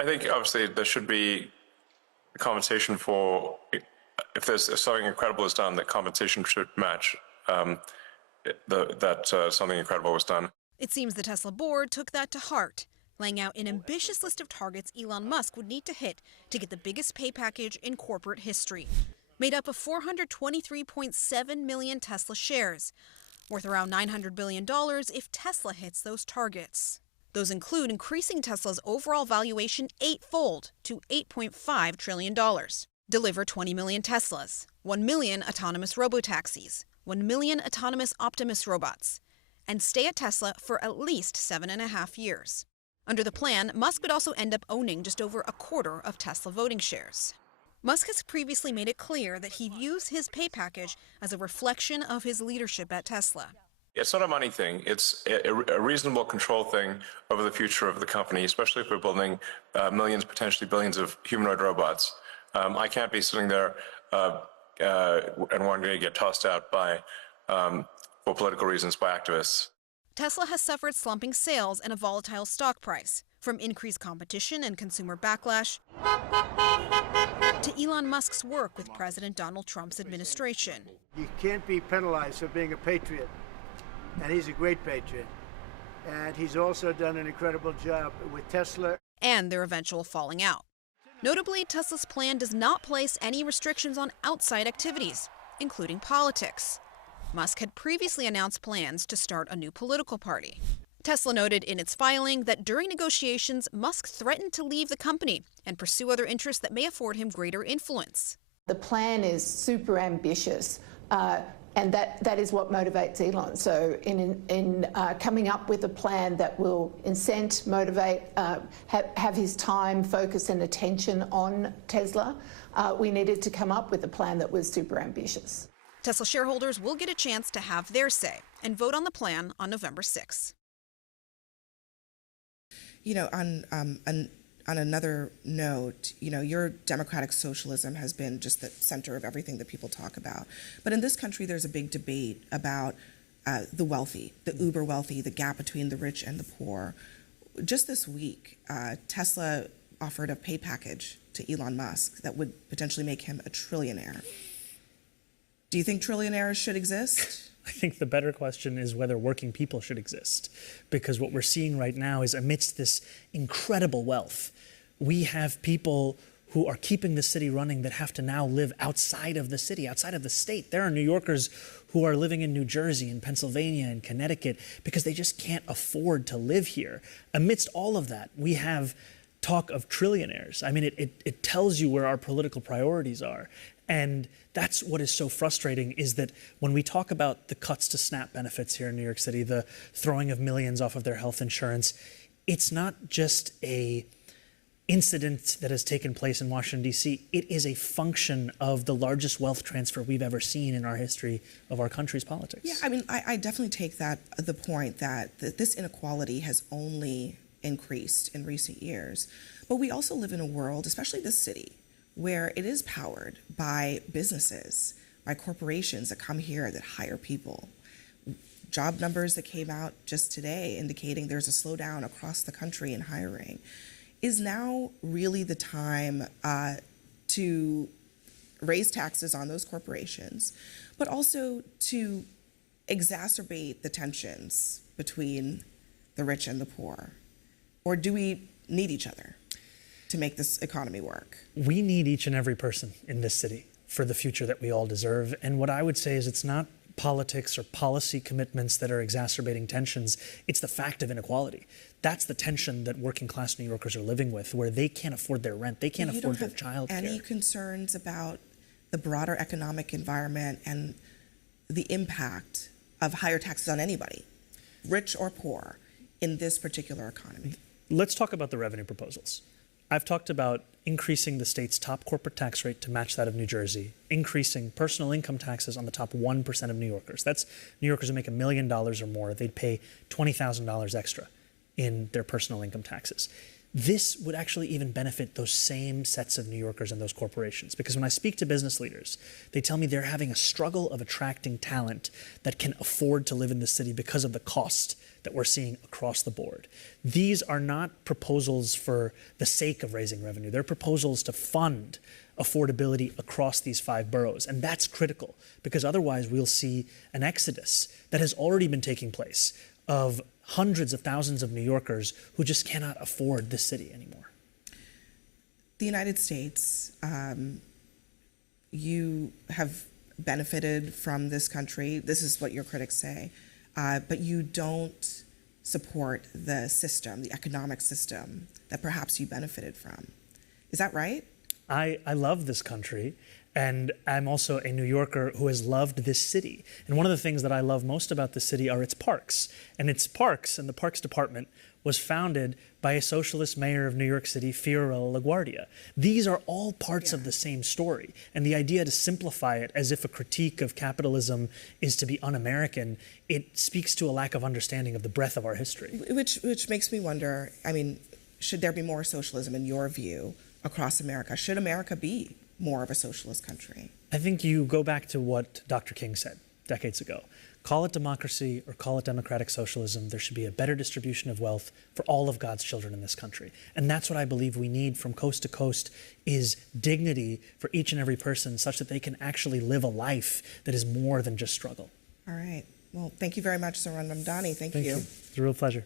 I think obviously there should be compensation for, if something incredible is done, that compensation should match that something incredible was done. It seems the Tesla board took that to heart, laying out an ambitious list of targets Elon Musk would need to hit to get the biggest pay package in corporate history, made up of 423.7 million Tesla shares, worth around $900 billion if Tesla hits those targets. Those include increasing Tesla's overall valuation eightfold to $8.5 trillion, deliver 20 million Teslas, 1 million autonomous robotaxis, 1 million autonomous Optimus robots, and stay at Tesla for at least 7.5 years. Under the plan, Musk would also end up owning just over a quarter of Tesla voting shares. Musk has previously made it clear that he views his pay package as a reflection of his leadership at Tesla. It's not a money thing. It's a reasonable control thing over the future of the company, especially if we're building millions, potentially billions of humanoid robots. I can't be sitting there and wanting to get tossed out by, for political reasons, by activists. Tesla has suffered slumping sales and a volatile stock price, from increased competition and consumer backlash to Elon Musk's work with President Donald Trump's administration. You can't be penalized for being a patriot, and he's a great patriot. And he's also done an incredible job with Tesla. And their eventual falling out. Notably, Tesla's plan does not place any restrictions on outside activities, including politics. Musk had previously announced plans to start a new political party. Tesla noted in its filing that during negotiations, Musk threatened to leave the company and pursue other interests that may afford him greater influence. The plan is super ambitious, and that is what motivates Elon. So in coming up with a plan that will incent, motivate, have his time, focus and attention on Tesla, we needed to come up with a plan that was super ambitious. Tesla shareholders will get a chance to have their say and vote on the plan on November 6th. You know, on another note, you know, your democratic socialism has been just the center of everything that people talk about. But in this country, there's a big debate about the wealthy, the uber wealthy, the gap between the rich and the poor. Just this week, Tesla offered a pay package to Elon Musk that would potentially make him a trillionaire. Do you think trillionaires should exist? I think the better question is whether working people should exist, because what we're seeing right now is amidst this incredible wealth, we have people who are keeping the city running that have to now live outside of the city, outside of the state. There are New Yorkers who are living in New Jersey and Pennsylvania and Connecticut because they just can't afford to live here. Amidst all of that, we have talk of trillionaires. I mean, it tells you where our political priorities are. And that's what is so frustrating, is that when we talk about the cuts to SNAP benefits here in New York City, the throwing of millions off of their health insurance, it's not just a incident that has taken place in Washington, D.C. It is a function of the largest wealth transfer we've ever seen in our history of our country's politics. Yeah, I mean, I definitely take the point that this inequality has only increased in recent years. But we also live in a world, especially this city, where it is powered by businesses, by corporations that come here that hire people. Job numbers that came out just today indicating there's a slowdown across the country in hiring. Is now really the time to raise taxes on those corporations, but also to exacerbate the tensions between the rich and the poor? Or do we need each other to make this economy work? We need each and every person in this city for the future that we all deserve. And what I would say is it's not politics or policy commitments that are exacerbating tensions. It's the fact of inequality. That's the tension that working class New Yorkers are living with, where they can't afford their rent, they can't afford their childcare. Any concerns about the broader economic environment and the impact of higher taxes on anybody, rich or poor, in this particular economy? Let's talk about the revenue proposals. I've talked about increasing the state's top corporate tax rate to match that of New Jersey, increasing personal income taxes on the top 1% of New Yorkers. That's New Yorkers who make $1 million or more. They'd pay $20,000 extra in their personal income taxes. This would actually even benefit those same sets of New Yorkers and those corporations, because when I speak to business leaders, they tell me they're having a struggle of attracting talent that can afford to live in the city because of the cost that we're seeing across the board. These are not proposals for the sake of raising revenue. They're proposals to fund affordability across these 5 boroughs. And that's critical, because otherwise we'll see an exodus that has already been taking place of hundreds of thousands of New Yorkers who just cannot afford this city anymore. The United States, you have benefited from this country. This is what your critics say. But you don't support the system, the economic system that perhaps you benefited from. Is that right? I love this country, and I'm also a New Yorker who has loved this city. And one of the things that I love most about the city are its parks. And its parks, and the Parks Department, was founded by a socialist mayor of New York City, Fiorello LaGuardia. These are all parts of the same story. And the idea to simplify it as if a critique of capitalism is to be un-American, it speaks to a lack of understanding of the breadth of our history. Which makes me wonder, I mean, should there be more socialism in your view across America? Should America be more of a socialist country? I think you go back to what Dr. King said decades ago. Call it democracy or call it democratic socialism, there should be a better distribution of wealth for all of God's children in this country. And that's what I believe we need from coast to coast, is dignity for each and every person such that they can actually live a life that is more than just struggle. All right. Well, thank you very much, Sarun Ramdani. Thank you. It's a real pleasure.